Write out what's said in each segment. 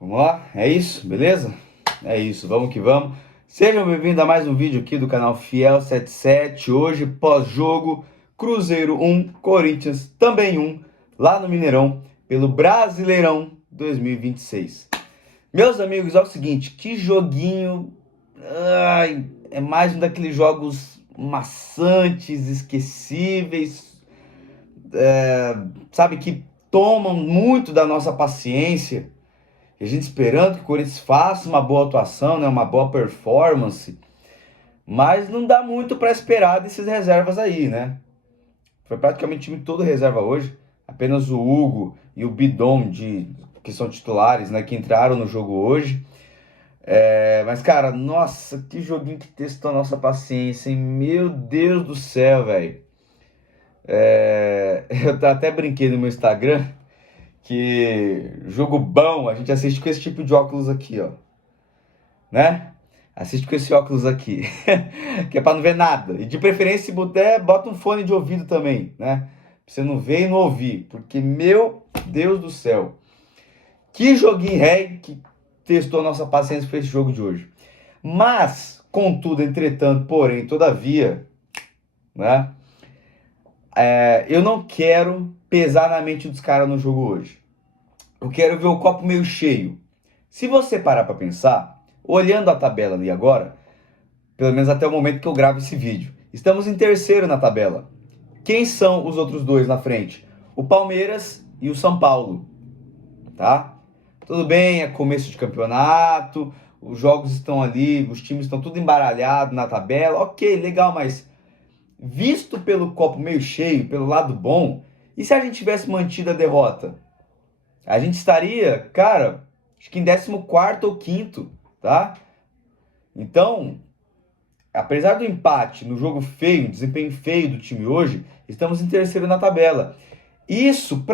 Vamos lá? É isso? Beleza? É isso, vamos que vamos. Sejam bem-vindos a mais um vídeo aqui do canal Fiel77. Hoje, pós-jogo, Cruzeiro 1, Corinthians também 1, lá no Mineirão, pelo Brasileirão 2026. Meus amigos, é o seguinte, que joguinho... Ai, é mais um daqueles jogos maçantes, esquecíveis, sabe, que tomam muito da nossa paciência. E a gente esperando que o Corinthians faça uma boa atuação, né, uma boa performance, mas não dá muito para esperar desses reservas aí, né? Foi praticamente o time todo reserva hoje, apenas o Hugo e o Bidon, que são titulares, né, que entraram no jogo hoje. Mas, cara, nossa, que joguinho que testou a nossa paciência, hein? Meu Deus do céu, velho. Eu até brinquei no meu Instagram que jogo bom a gente assiste com esse tipo de óculos aqui, ó, né? Assiste com esse óculos aqui, que é pra não ver nada. E de preferência, se puder, bota um fone de ouvido também, né? Pra você não ver e não ouvir, porque, meu Deus do céu, que joguinho rei que testou a nossa paciência para esse jogo de hoje. Mas, contudo, entretanto, porém, todavia, né? Eu não quero pesar na mente dos caras no jogo hoje. Eu quero ver o copo meio cheio. Se você parar para pensar, olhando a tabela ali agora, pelo menos até o momento que eu gravo esse vídeo, estamos em terceiro na tabela. Quem são os outros dois na frente? O Palmeiras e o São Paulo, tá? Tudo bem, é começo de campeonato, os jogos estão ali, os times estão tudo embaralhados na tabela, ok, legal, mas visto pelo copo meio cheio, pelo lado bom, e se a gente tivesse mantido a derrota? A gente estaria, cara, acho que em 14º ou 5º, tá? Então, apesar do empate no jogo feio, desempenho feio do time hoje, estamos em terceiro na tabela. Isso,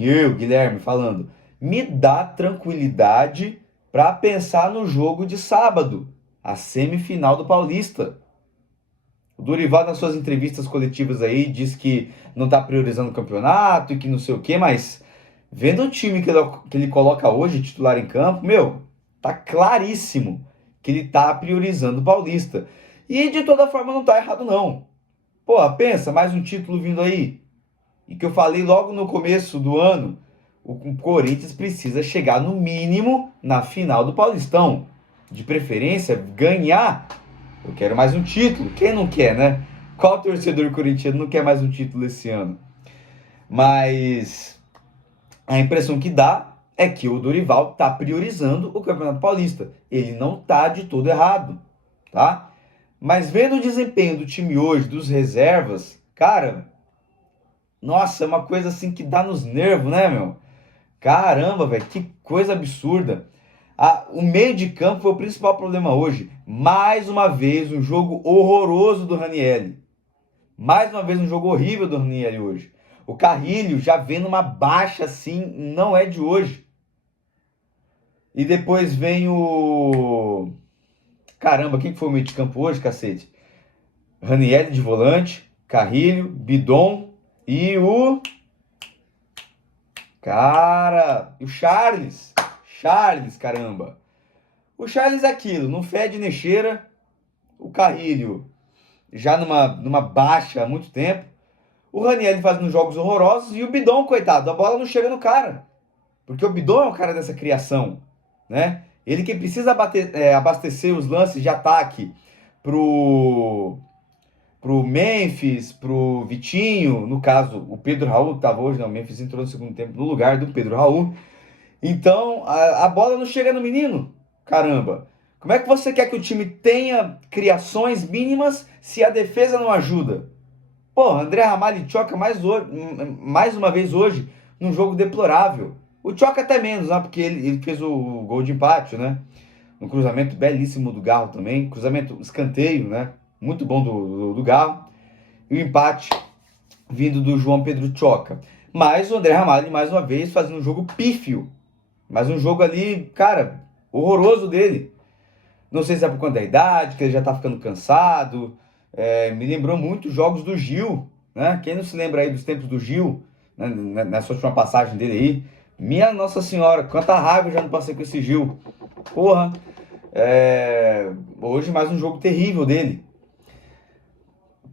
eu, Guilherme, falando, me dá tranquilidade para pensar no jogo de sábado, a semifinal do Paulista. O Dorival, nas suas entrevistas coletivas aí, diz que não está priorizando o campeonato e que não sei o quê, mas vendo o time que ele coloca hoje, titular em campo, meu, tá claríssimo que ele tá priorizando o Paulista. E de toda forma não tá errado não. Pô, pensa, mais um título vindo aí. E que eu falei logo no começo do ano, o Corinthians precisa chegar no mínimo na final do Paulistão. De preferência, ganhar. Eu quero mais um título. Quem não quer, né? Qual torcedor corintiano não quer mais um título esse ano? Mas a impressão que dá é que o Dorival está priorizando o Campeonato Paulista. Ele não está de todo errado, tá? Mas vendo o desempenho do time hoje, dos reservas, cara, nossa, é uma coisa assim que dá nos nervos, né, meu? Caramba, velho, que coisa absurda. O meio de campo foi o principal problema hoje. Mais uma vez, um jogo horroroso do Ranieri. Mais uma vez, um jogo horrível do Ranieri hoje. O Carrilho já vendo uma baixa assim, não é de hoje. E depois vem o... Caramba, quem foi o meio de campo hoje, cacete? Ranieri de volante, Carrilho, Bidon e o... Cara, o Charles. Charles, caramba. O Charles é aquilo, não fede nem cheira. O Carrilho já numa baixa há muito tempo. O Ranieri fazendo jogos horrorosos e o Bidon, coitado, a bola não chega no cara. Porque o Bidon é o cara dessa criação, né? Ele que precisa abastecer os lances de ataque pro Memphis, pro Vitinho, no caso, o Pedro Raul estava hoje, não, o Memphis entrou no segundo tempo no lugar do Pedro Raul. Então, a bola não chega no menino. Caramba. Como é que você quer que o time tenha criações mínimas se a defesa não ajuda? Pô, André Ramalho e Tchoca mais uma vez hoje, num jogo deplorável. O Tchoca até menos, né? Porque ele fez o gol de empate, né? Um cruzamento belíssimo do Garro também. Cruzamento escanteio, né? Muito bom do Garro. E o empate vindo do João Pedro Tchoca. Mas o André Ramalho, mais uma vez, fazendo um jogo pífio. Mas um jogo ali, cara, horroroso dele. Não sei se é por conta da idade, que ele já tá ficando cansado. Me lembrou muito os jogos do Gil, né? Quem não se lembra aí dos tempos do Gil, né? Nessa última passagem dele aí, Minha Nossa Senhora, quanta raiva eu já não passei com esse Gil. Porra, hoje mais um jogo terrível dele.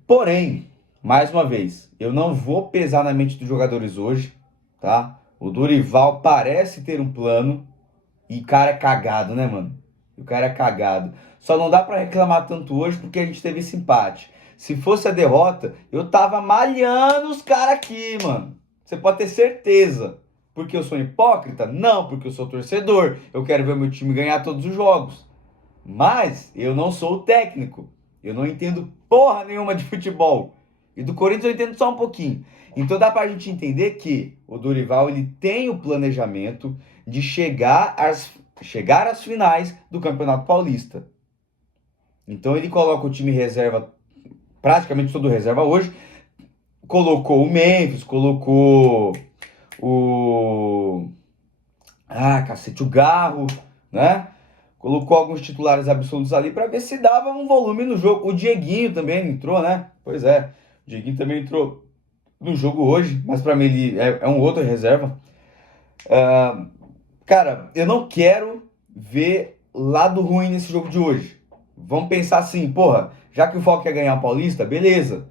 Porém, mais uma vez, eu não vou pesar na mente dos jogadores hoje, tá? O Dorival parece ter um plano e o cara é cagado, né, mano? O cara é cagado. Só não dá pra reclamar tanto hoje porque a gente teve esse empate. Se fosse a derrota, eu tava malhando os caras aqui, mano. Você pode ter certeza. Porque eu sou hipócrita? Não, porque eu sou torcedor. Eu quero ver o meu time ganhar todos os jogos. Mas eu não sou o técnico. Eu não entendo porra nenhuma de futebol. E do Corinthians eu entendo só um pouquinho. Então dá pra gente entender que o Dorival ele tem o planejamento de chegar às finais do Campeonato Paulista. Então ele coloca o time reserva, praticamente todo reserva hoje. Colocou o Memphis, colocou o... o Garro, né? Colocou alguns titulares absolutos ali para ver se dava um volume no jogo. O Dieguinho também entrou, né? Pois é, o Dieguinho também entrou no jogo hoje, mas para mim ele é um outro reserva. Cara, eu não quero ver lado ruim nesse jogo de hoje. Vamos pensar assim, porra, já que o Foco quer ganhar o Paulista, beleza.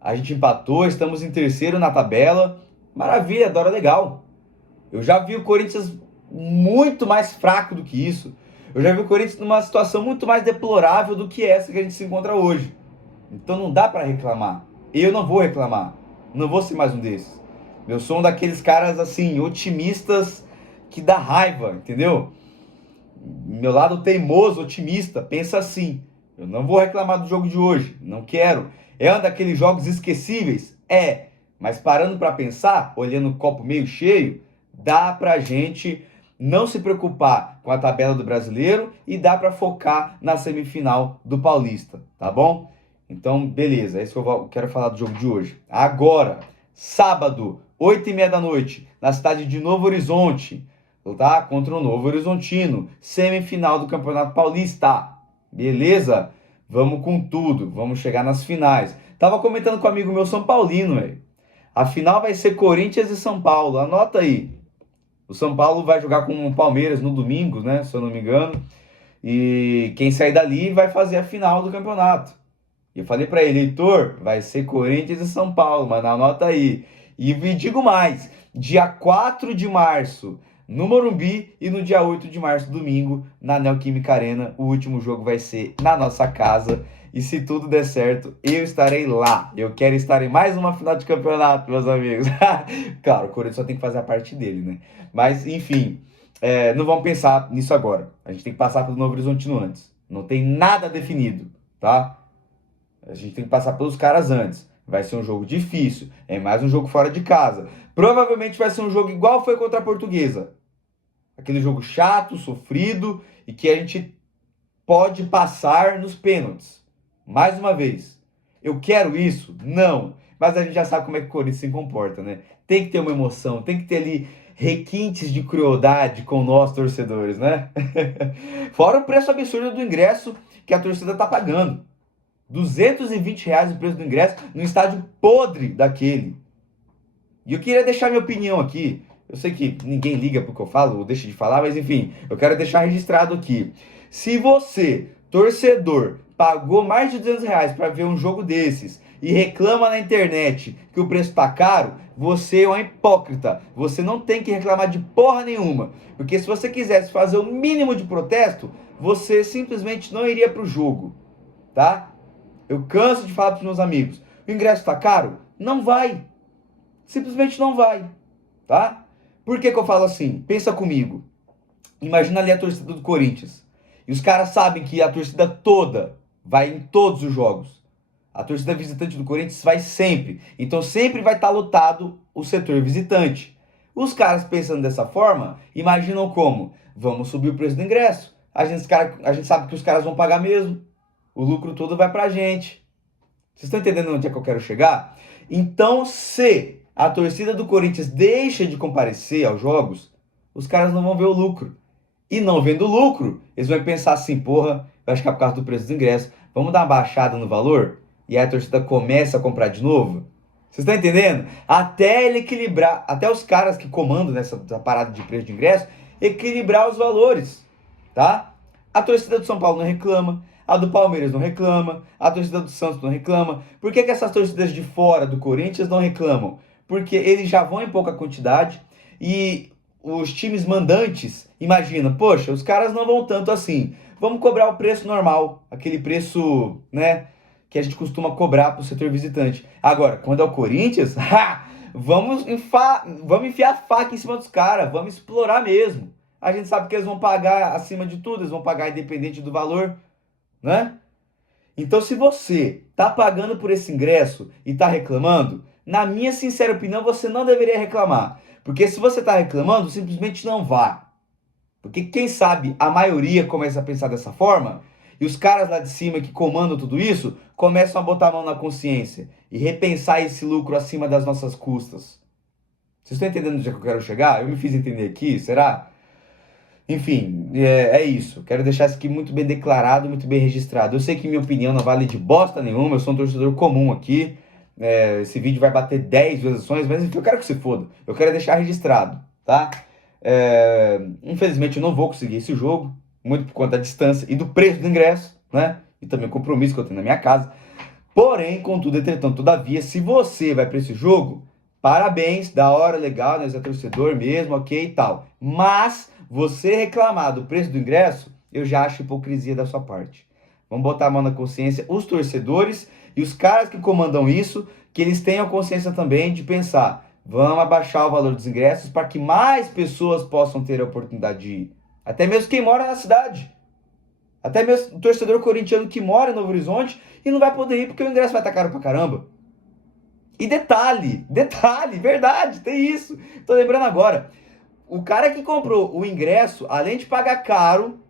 A gente empatou, estamos em terceiro na tabela. Maravilha, Dora legal. Eu já vi o Corinthians muito mais fraco do que isso. Eu já vi o Corinthians numa situação muito mais deplorável do que essa que a gente se encontra hoje. Então não dá pra reclamar. Eu não vou reclamar. Não vou ser mais um desses. Eu sou um daqueles caras assim, otimistas que dá raiva, entendeu? Meu lado teimoso, otimista, pensa assim. Eu não vou reclamar do jogo de hoje. Não quero. É um daqueles jogos esquecíveis? É. Mas parando pra pensar, olhando o copo meio cheio, dá pra gente não se preocupar com a tabela do Brasileiro e dá pra focar na semifinal do Paulista, tá bom? Então, beleza, é isso que eu quero falar do jogo de hoje. Agora, sábado, 8h30 da noite, na cidade de Novo Horizonte, tá? Contra o Novo Horizontino, semifinal do Campeonato Paulista. Beleza? Vamos com tudo, vamos chegar nas finais. Tava comentando com um amigo meu São Paulino, velho. A final vai ser Corinthians e São Paulo, anota aí. O São Paulo vai jogar com o Palmeiras no domingo, né? Se eu não me engano. E quem sair dali vai fazer a final do campeonato. E eu falei pra ele, Heitor, vai ser Corinthians e São Paulo, mano, anota aí. E me digo mais, dia 4 de março no Morumbi e no dia 8 de março, domingo, na Neoquímica Arena, o último jogo vai ser na nossa casa. E se tudo der certo, eu estarei lá. Eu quero estar em mais uma final de campeonato, meus amigos. Claro, o Corinthians só tem que fazer a parte dele, né? Mas, enfim, não vamos pensar nisso agora. A gente tem que passar pelo Novo Horizontino antes. Não tem nada definido, tá? A gente tem que passar pelos caras antes. Vai ser um jogo difícil. É mais um jogo fora de casa. Provavelmente vai ser um jogo igual foi contra a Portuguesa. Aquele jogo chato, sofrido e que a gente pode passar nos pênaltis. Mais uma vez. Eu quero isso? Não. Mas a gente já sabe como é que o Corinthians se comporta, né? Tem que ter uma emoção, tem que ter ali requintes de crueldade com nós torcedores, né? Fora o preço absurdo do ingresso que a torcida tá pagando. R$ 220 o preço do ingresso no estádio podre daquele. E eu queria deixar minha opinião aqui. Eu sei que ninguém liga pro que eu falo, ou deixa de falar, mas enfim, eu quero deixar registrado aqui. Se você, torcedor, pagou mais de R$ 200 para ver um jogo desses e reclama na internet que o preço tá caro, você é um hipócrita. Você não tem que reclamar de porra nenhuma. Porque se você quisesse fazer o mínimo de protesto, você simplesmente não iria pro jogo, tá? Eu canso de falar pros meus amigos. O ingresso tá caro? Não vai. Simplesmente não vai, tá? Por que eu falo assim? Pensa comigo. Imagina ali a torcida do Corinthians. E os caras sabem que a torcida toda vai em todos os jogos. A torcida visitante do Corinthians vai sempre. Então sempre vai estar lotado o setor visitante. Os caras pensando dessa forma, imaginam como? Vamos subir o preço do ingresso. A gente sabe que os caras vão pagar mesmo. O lucro todo vai pra gente. Vocês estão entendendo onde é que eu quero chegar? Então, se a torcida do Corinthians deixa de comparecer aos jogos, os caras não vão ver o lucro. E não vendo o lucro, eles vão pensar assim, porra, eu acho que é por causa do preço do ingresso, vamos dar uma baixada no valor? E aí a torcida começa a comprar de novo? Vocês estão entendendo? Até ele equilibrar, até os caras que comandam nessa parada de preço de ingresso, equilibrar os valores, tá? A torcida do São Paulo não reclama, a do Palmeiras não reclama, a torcida do Santos não reclama. Por que essas torcidas de fora do Corinthians não reclamam? Porque eles já vão em pouca quantidade e os times mandantes, imagina, poxa, os caras não vão tanto assim. Vamos cobrar o preço normal, aquele preço, né, que a gente costuma cobrar para o setor visitante. Agora, quando é o Corinthians, vamos enfiar a faca em cima dos caras, vamos explorar mesmo. A gente sabe que eles vão pagar acima de tudo, eles vão pagar independente do valor, né? Então, se você tá pagando por esse ingresso e tá reclamando, na minha sincera opinião, você não deveria reclamar. Porque se você tá reclamando, simplesmente não vá. Porque quem sabe a maioria começa a pensar dessa forma e os caras lá de cima que comandam tudo isso começam a botar a mão na consciência e repensar esse lucro acima das nossas custas. Vocês estão entendendo onde é que eu quero chegar? Eu me fiz entender aqui, será? Enfim, é isso. Quero deixar isso aqui muito bem declarado, muito bem registrado. Eu sei que minha opinião não vale de bosta nenhuma, eu sou um torcedor comum aqui. Esse vídeo vai bater 10 visualizações, mas enfim, eu quero que se foda. Eu quero deixar registrado, tá? Infelizmente eu não vou conseguir esse jogo, muito por conta da distância e do preço do ingresso, né? E também o compromisso que eu tenho na minha casa. Porém, contudo, entretanto, todavia, se você vai para esse jogo, parabéns, da hora, legal, né? Você é torcedor mesmo, ok e tal. Mas você reclamar do preço do ingresso, eu já acho hipocrisia da sua parte. Vamos botar a mão na consciência, os torcedores e os caras que comandam isso, que eles tenham consciência também de pensar, vamos abaixar o valor dos ingressos para que mais pessoas possam ter a oportunidade de ir. Até mesmo quem mora na cidade. Até mesmo o torcedor corintiano que mora em Novo Horizonte e não vai poder ir porque o ingresso vai estar caro pra caramba. E detalhe, verdade, tem isso. Tô lembrando agora. O cara que comprou o ingresso, além de pagar caro,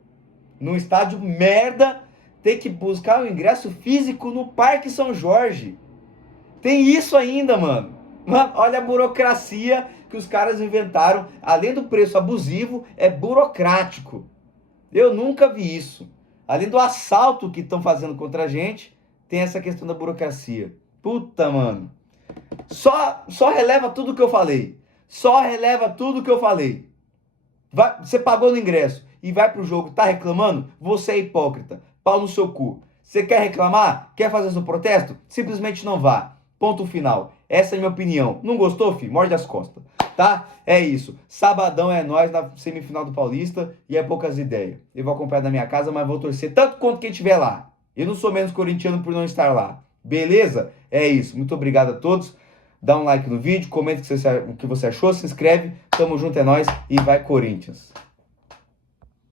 num estádio merda, tem que buscar o ingresso físico no Parque São Jorge. Tem isso ainda, mano. Mano, olha a burocracia que os caras inventaram. Além do preço abusivo, é burocrático. Eu nunca vi isso. Além do assalto que estão fazendo contra a gente, tem essa questão da burocracia. Puta, mano. Só releva tudo que eu falei. Só releva tudo que eu falei. Você pagou no ingresso e vai pro jogo, tá reclamando? Você é hipócrita. Pau no seu cu. Você quer reclamar? Quer fazer seu protesto? Simplesmente não vá. Ponto final. Essa é a minha opinião. Não gostou, filho? Morde as costas. Tá? É isso. Sabadão é nós na semifinal do Paulista e é poucas ideias. Eu vou acompanhar da minha casa, mas vou torcer tanto quanto quem estiver lá. Eu não sou menos corintiano por não estar lá. Beleza? É isso. Muito obrigado a todos. Dá um like no vídeo, comenta o que você achou, se inscreve. Tamo junto, é nóis e vai Corinthians.